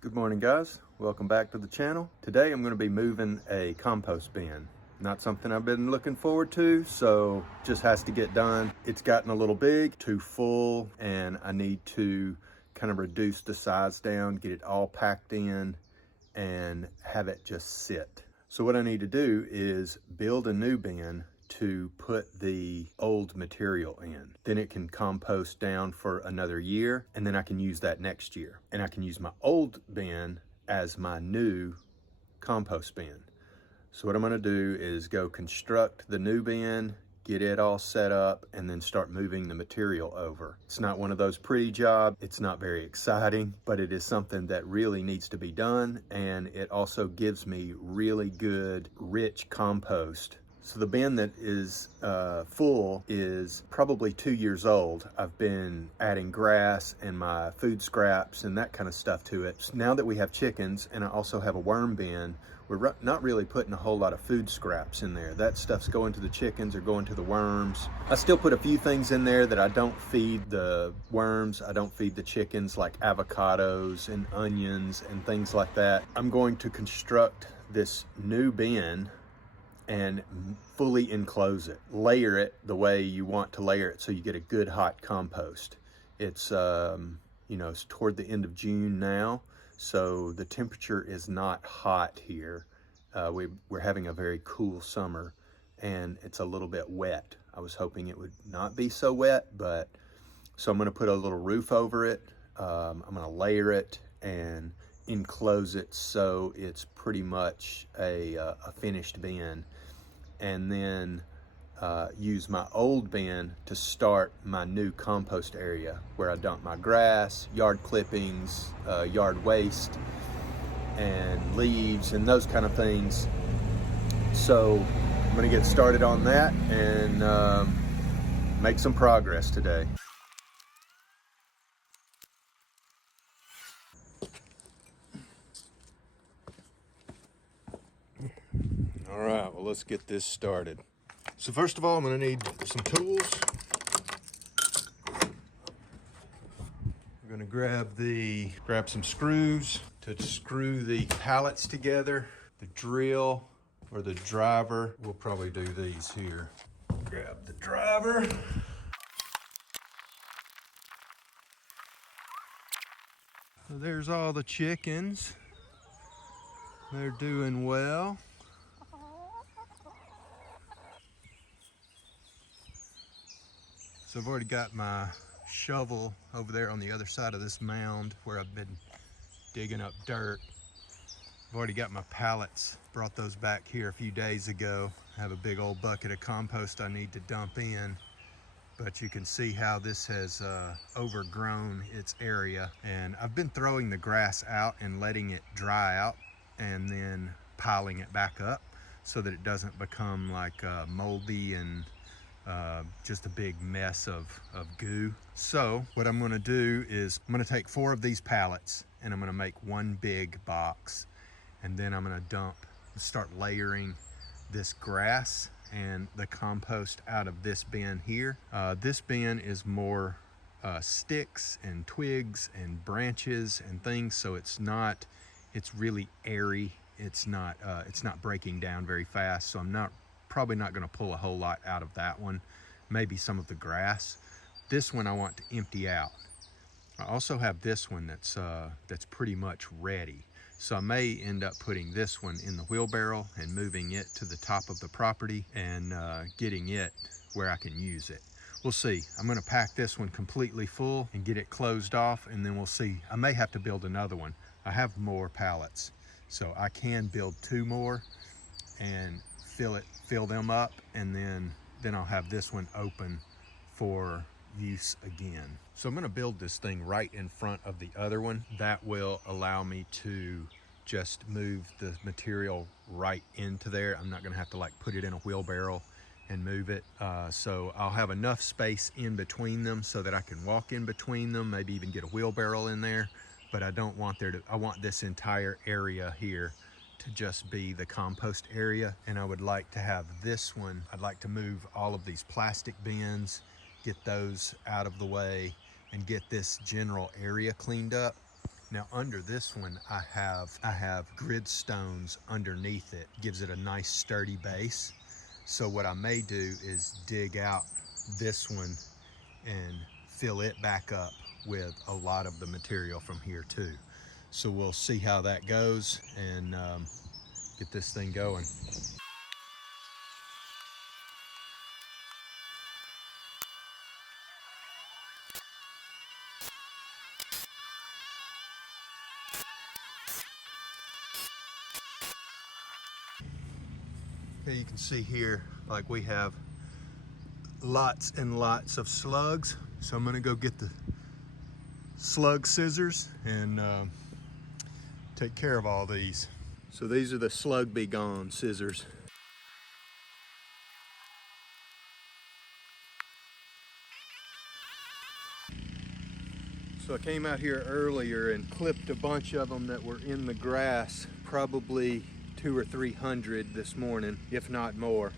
Good morning, guys. Welcome back to the channel. Today I'm going to be moving a compost bin. Not something I've been looking forward to, so just has to get done. It's gotten a little big, too full, and I need to kind of reduce the size down, get it all packed in, and have it just sit. So what I need to do is build a new bin to put the old material in. Then it can compost down for another year, and then I can use that next year. And I can use my old bin as my new compost bin. So what I'm gonna do is go construct the new bin, get it all set up, and then start moving the material over. It's not one of those pretty jobs. It's not very exciting, but it is something that really needs to be done. And it also gives me really good, rich compost. So the bin that is full is probably 2 years old. I've been adding grass and my food scraps and that kind of stuff to it. So now that we have chickens and I also have a worm bin, we're not really putting a whole lot of food scraps in there. That stuff's going to the chickens or going to the worms. I still put a few things in there that I don't feed the worms. I don't feed the chickens, like avocados and onions and things like that. I'm going to construct this new bin and fully enclose it. Layer it the way you want to layer it so you get a good hot compost. It's, it's toward the end of June now, so the temperature is not hot here. We're having a very cool summer and it's a little bit wet. I was hoping it would not be so wet, but so I'm gonna put a little roof over it. I'm gonna layer it and enclose it so it's pretty much a finished bin, and then use my old bin to start my new compost area where I dump my grass, yard clippings, yard waste, and leaves and those kind of things. So I'm gonna get started on that and make some progress today. All right, well, let's get this started. So first of all, I'm gonna need some tools. We're gonna grab some screws to screw the pallets together. The drill or the driver, we'll probably do these here. Grab the driver. So there's all the chickens. They're doing well. So I've already got my shovel over there on the other side of this mound where I've been digging up dirt. I've already got my pallets, brought those back here a few days ago. I have a big old bucket of compost I need to dump in, but you can see how this has overgrown its area. And I've been throwing the grass out and letting it dry out and then piling it back up so that it doesn't become like moldy and just a big mess of goo. So what I'm gonna do is I'm gonna take 4 of these pallets and I'm gonna make one big box, and then I'm gonna start layering this grass and the compost out of this bin here. This bin is more sticks and twigs and branches and things, so it's really airy. It's not breaking down very fast, so I'm probably not going to pull a whole lot out of that one. Maybe some of the grass. This one I want to empty out. I also have this one that's pretty much ready, so I may end up putting this one in the wheelbarrow and moving it to the top of the property and getting it where I can use it. We'll see. I'm going to pack this one completely full and get it closed off, and then we'll see. I may have to build another one. I have more pallets, so I can build 2 more and fill them up, and then I'll have this one open for use again. So I'm going to build this thing right in front of the other one. That will allow me to just move the material right into there. I'm not going to have to like put it in a wheelbarrow and move it. So I'll have enough space in between them so that I can walk in between them, maybe even get a wheelbarrow in there. But I don't want I want this entire area here to just be the compost area. And I would like to have this one, I'd like to move all of these plastic bins, get those out of the way, and get this general area cleaned up. Now under this one, I have grid stones underneath it. Gives it a nice sturdy base. So what I may do is dig out this one and fill it back up with a lot of the material from here too. So we'll see how that goes and get this thing going. Okay, you can see here, like we have lots and lots of slugs. So I'm gonna go get the slug scissors and take care of all these. So these are the slug be gone scissors. So I came out here earlier and clipped a bunch of them that were in the grass, probably 200 or 300 this morning, if not more.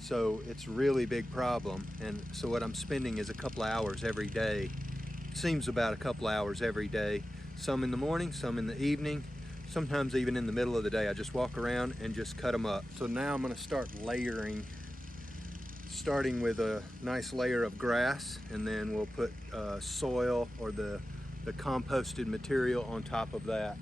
So it's a really big problem. And so what I'm spending is a couple hours every day. Seems about a couple hours every day. Some in the morning, some in the evening, sometimes even in the middle of the day. I just walk around and just cut them up. So now I'm gonna start layering, starting with a nice layer of grass, and then we'll put soil or the composted material on top of that.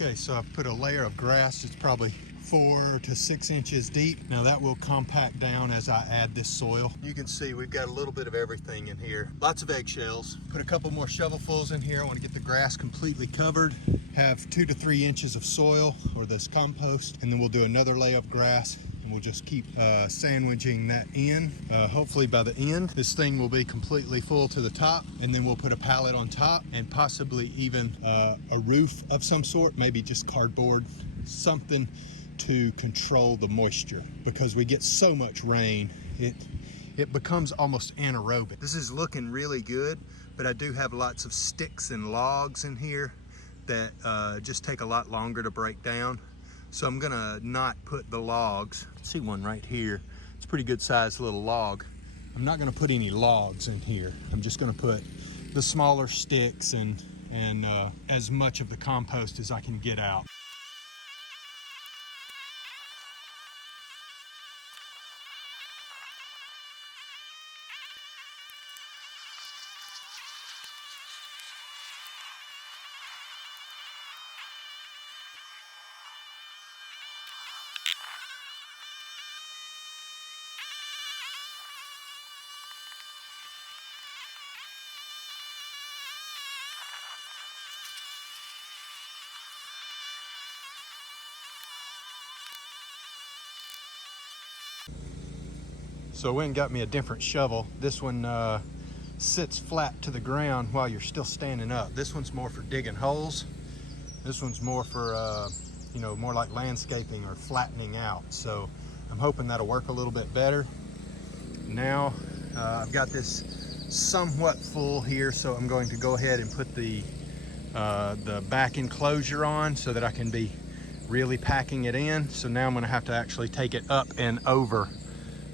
Okay, so I've put a layer of grass. It's probably 4 to 6 inches deep. Now that will compact down as I add this soil. You can see we've got a little bit of everything in here. Lots of eggshells. Put a couple more shovelfuls in here. I want to get the grass completely covered. Have 2 to 3 inches of soil or this compost, and then we'll do another layer of grass. And we'll just keep sandwiching that in. Hopefully by the end, this thing will be completely full to the top, and then we'll put a pallet on top and possibly even a roof of some sort, maybe just cardboard, something to control the moisture, because we get so much rain, it becomes almost anaerobic. This is looking really good, but I do have lots of sticks and logs in here that just take a lot longer to break down. So I'm gonna not put the logs. See one right here. It's a pretty good sized little log. I'm not gonna put any logs in here. I'm just gonna put the smaller sticks and as much of the compost as I can get out. So I went and got me a different shovel. This one sits flat to the ground while you're still standing up. This one's more for digging holes. This one's more for, you know, more like landscaping or flattening out. So I'm hoping that'll work a little bit better. Now I've got this somewhat full here, so I'm going to go ahead and put the back enclosure on so that I can be really packing it in. So now I'm gonna have to actually take it up and over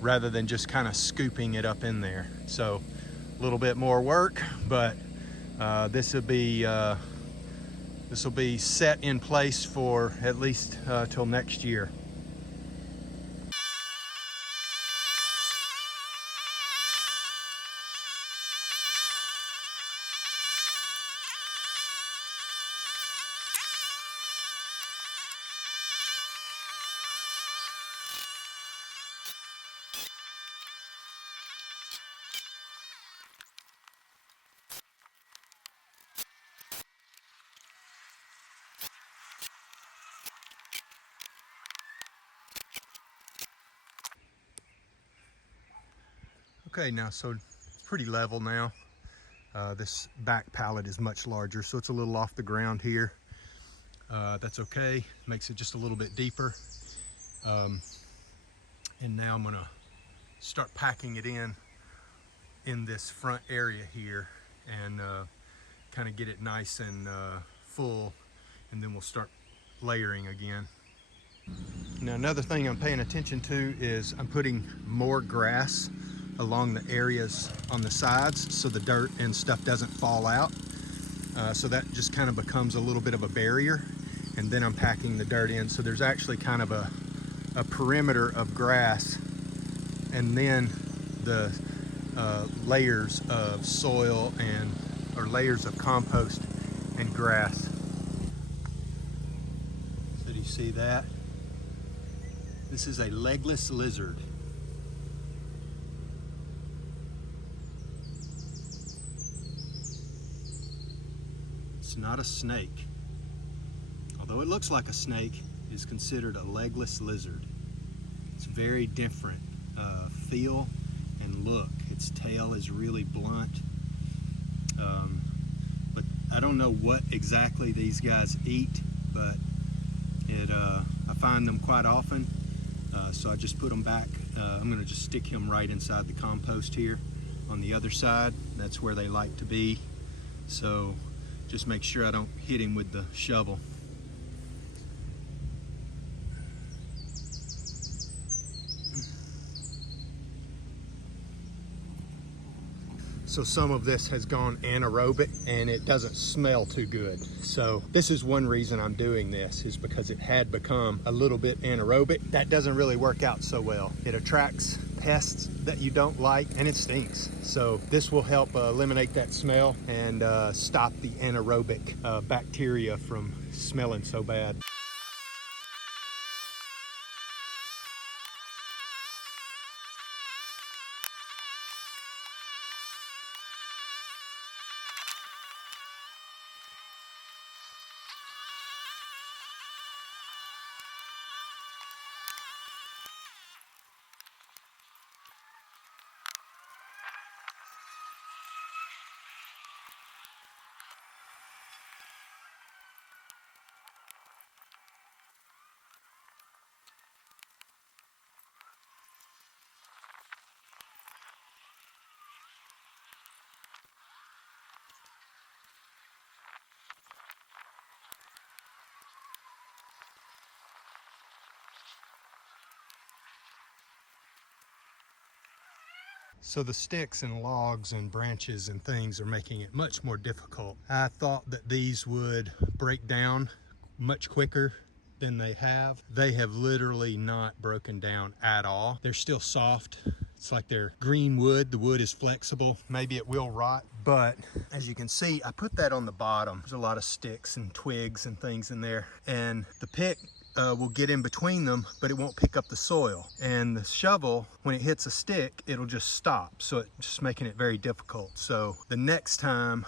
rather than just kind of scooping it up in there. So a little bit more work, but this will be set in place for at least till next year. Okay, now so it's pretty level now. This back pallet is much larger, so it's a little off the ground here. That's okay, makes it just a little bit deeper. And now I'm gonna start packing it in this front area here and kind of get it nice and full and then we'll start layering again. Now another thing I'm paying attention to is I'm putting more grass along the areas on the sides so the dirt and stuff doesn't fall out. So that just kind of becomes a little bit of a barrier, and then I'm packing the dirt in. So there's actually kind of a perimeter of grass, and then the layers of soil or layers of compost and grass. So do you see that? This is a legless lizard. It's not a snake. Although it looks like a snake, it is considered a legless lizard. It's very different feel and look. Its tail is really blunt. But I don't know what exactly these guys eat, but I find them quite often. So I just put them back. I'm gonna just stick him right inside the compost here on the other side. That's where they like to be. So just make sure I don't hit him with the shovel. So some of this has gone anaerobic and it doesn't smell too good. So this is one reason I'm doing this, is because it had become a little bit anaerobic. That doesn't really work out so well. It attracts pests that you don't like, and it stinks. So this will help eliminate that smell and stop the anaerobic bacteria from smelling so bad. So the sticks and logs and branches and things are making it much more difficult. I thought that these would break down much quicker than they have. They have literally not broken down at all. They're still soft. It's like they're green wood. The wood is flexible. Maybe it will rot, but as you can see, I put that on the bottom. There's a lot of sticks and twigs and things in there, and the pick will get in between them, but it won't pick up the soil. And the shovel, when it hits a stick, it'll just stop. So it's just making it very difficult. So the next time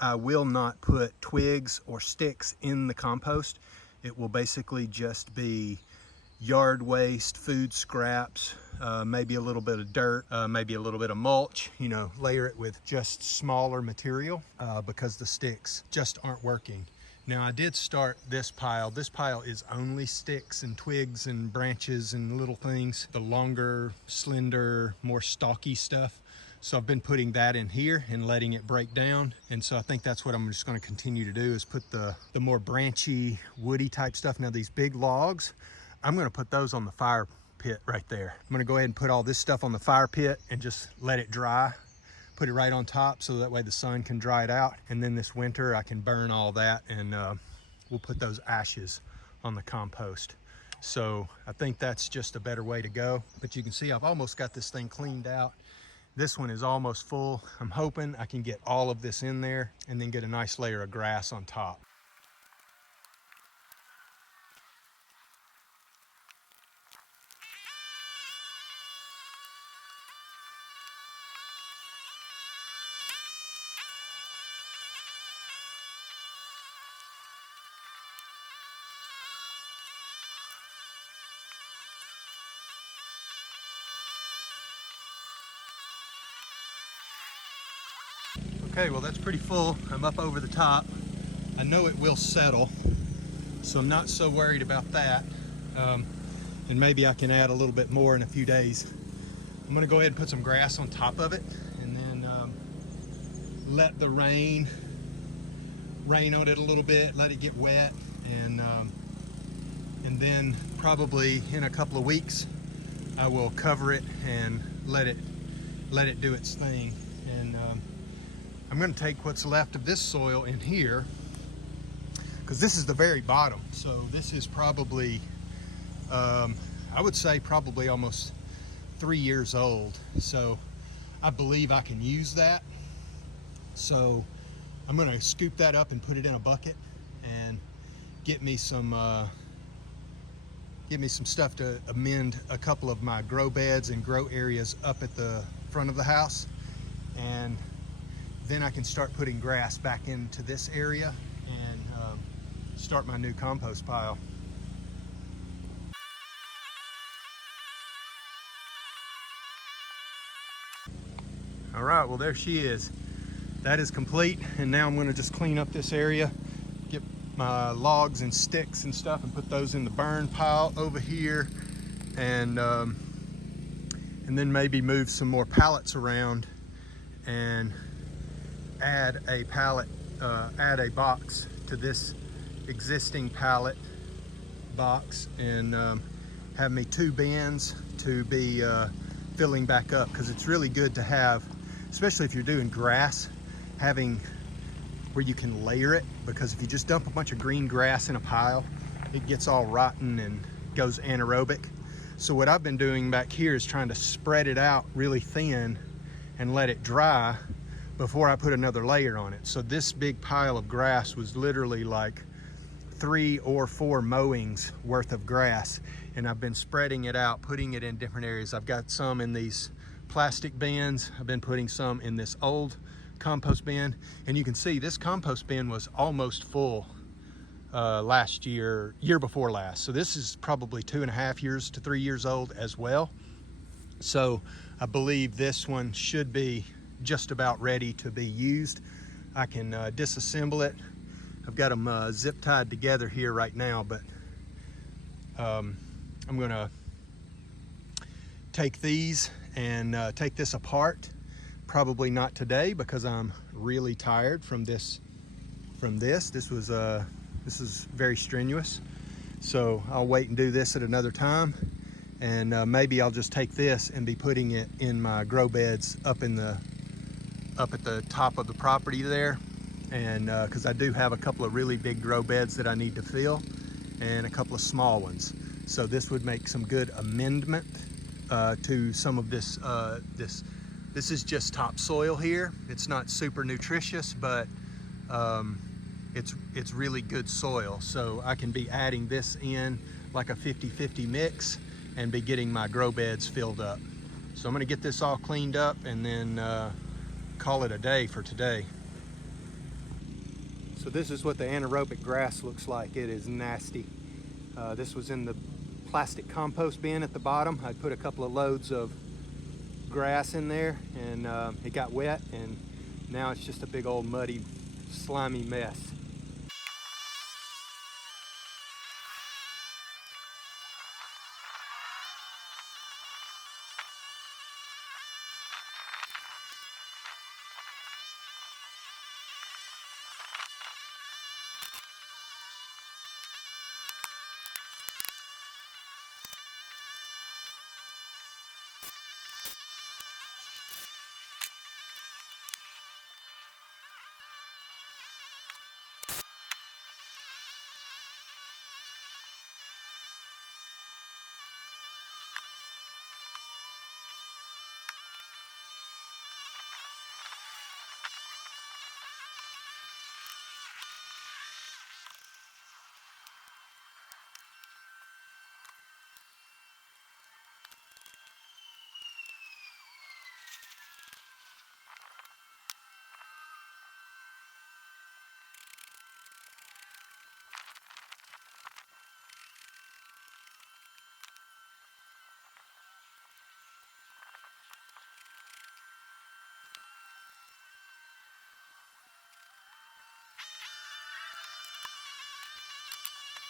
I will not put twigs or sticks in the compost. It will basically just be yard waste, food scraps, maybe a little bit of dirt, maybe a little bit of mulch, you know, layer it with just smaller material because the sticks just aren't working. Now I did start this pile. This pile is only sticks and twigs and branches and little things. The longer, slender, more stalky stuff. So I've been putting that in here and letting it break down. And so I think that's what I'm just gonna continue to do, is put the more branchy, woody type stuff. Now these big logs, I'm gonna put those on the fire pit right there. I'm gonna go ahead and put all this stuff on the fire pit and just let it dry. Put it right on top so that way the sun can dry it out. And then this winter I can burn all that, and we'll put those ashes on the compost. So I think that's just a better way to go. But you can see I've almost got this thing cleaned out. This one is almost full. I'm hoping I can get all of this in there and then get a nice layer of grass on top. Okay, well that's pretty full. I'm up over the top. I know it will settle, so I'm not so worried about that. And maybe I can add a little bit more in a few days. I'm gonna go ahead and put some grass on top of it, and then let the rain on it a little bit, let it get wet, and then probably in a couple of weeks I will cover it and let it do its thing. And I'm going to take what's left of this soil in here, because this is the very bottom. So this is probably, I would say probably almost 3 years old. So I believe I can use that. So I'm going to scoop that up and put it in a bucket and get me some stuff to amend a couple of my grow beds and grow areas up at the front of the house. And then I can start putting grass back into this area and start my new compost pile. All right, well, there she is. That is complete. And now I'm going to just clean up this area, get my logs and sticks and stuff and put those in the burn pile over here, and then maybe move some more pallets around and add a pallet, add a box to this existing pallet box, and have me 2 bins to be filling back up, because it's really good to have, especially if you're doing grass, having where you can layer it, because if you just dump a bunch of green grass in a pile, it gets all rotten and goes anaerobic. So what I've been doing back here is trying to spread it out really thin and let it dry before I put another layer on it. So this big pile of grass was literally like 3 or 4 mowings worth of grass, and I've been spreading it out, putting it in different areas. I've got some in these plastic bins. I've been putting some in this old compost bin, and you can see this compost bin was almost full last year before last. So this is probably 2.5 years to 3 years old as well. So I believe this one should be just about ready to be used. I can disassemble it. I've got them zip tied together here right now, but I'm gonna take these and take this apart. Probably not today, because I'm really tired from this. This is very strenuous. So I'll wait and do this at another time, and maybe I'll just take this and be putting it in my grow beds up at the top of the property there. And because I do have a couple of really big grow beds that I need to fill, and a couple of small ones. So this would make some good amendment to some of this. This is just topsoil here. It's not super nutritious, but it's really good soil. So I can be adding this in like a 50-50 mix and be getting my grow beds filled up. So I'm gonna get this all cleaned up and then call it a day for today. So this is what the anaerobic grass looks like. It is nasty. This was in the plastic compost bin at the bottom. I put a couple of loads of grass in there, and it got wet, and now it's just a big old muddy, slimy mess.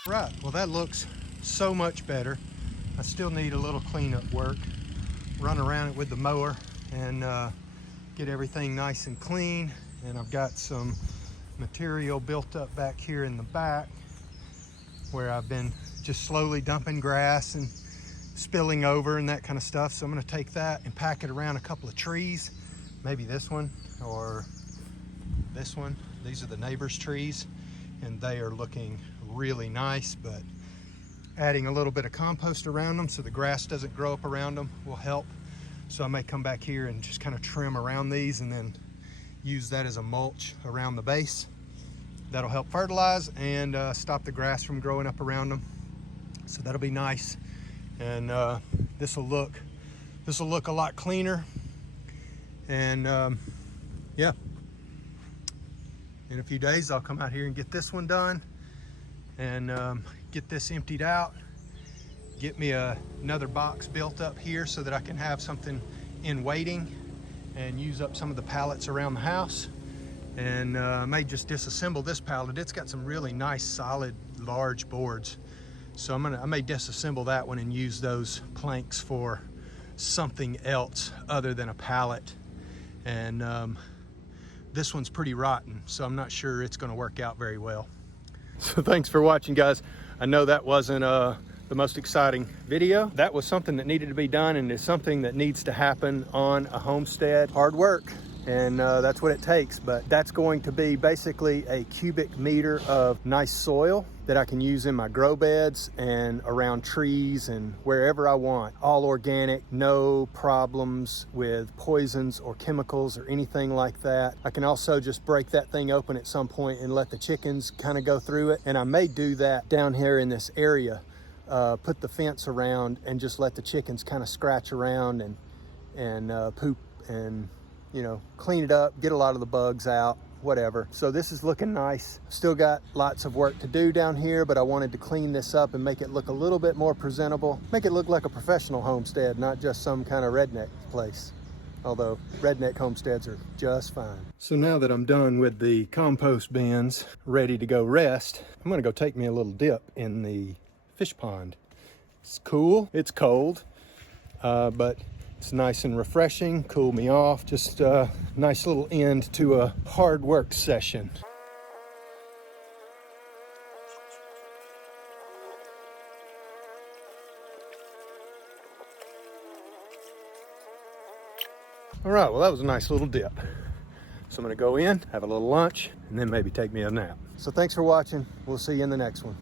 Right, well, that looks so much better. I still need a little cleanup work. Run around it with the mower and get everything nice and clean. And I've got some material built up back here in the back. where I've been just slowly dumping grass and spilling over and that kind of stuff. So I'm gonna take that and pack it around a couple of trees, maybe this one or this one. These are the neighbor's trees and they are looking really nice, but adding a little bit of compost around them so the grass doesn't grow up around them will help. So I may come back here and just kind of trim around these and then use that as a mulch around the base. That'll help fertilize and stop the grass from growing up around them. So that'll be nice. And this will look a lot cleaner. And yeah, in a few days I'll come out here and get this one done and get this emptied out, get me another box built up here so that I can have something in waiting and use up some of the pallets around the house. And I may just disassemble this pallet. It's got some really nice solid large boards, so I may disassemble that one and use those planks for something else other than a pallet. And this one's pretty rotten, so I'm not sure it's going to work out very well. So thanks for watching, guys. I know that wasn't the most exciting video. That was something that needed to be done, and it's something that needs to happen on a homestead. Hard work, and that's what it takes. But that's going to be basically a cubic meter of nice soil that I can use in my grow beds and around trees and wherever I want. All organic, no problems with poisons or chemicals or anything like that. I can also just break that thing open at some point and let the chickens kind of go through it. And I may do that down here in this area. Put the fence around and just let the chickens kind of scratch around and poop and, you know, clean it up, get a lot of the bugs out, whatever. So this is looking nice. Still got lots of work to do down here, but I wanted to clean this up and make it look a little bit more presentable, make it look like a professional homestead, not just some kind of redneck place. Although redneck homesteads are just fine. So now that I'm done with the compost bins, ready to go rest, I'm gonna go take me a little dip in the fish pond. It's cool, it's cold, but it's nice and refreshing, cool me off. Just a nice little end to a hard work session. All right, well, that was a nice little dip. So I'm gonna go in, have a little lunch, and then maybe take me a nap. So thanks for watching. We'll see you in the next one.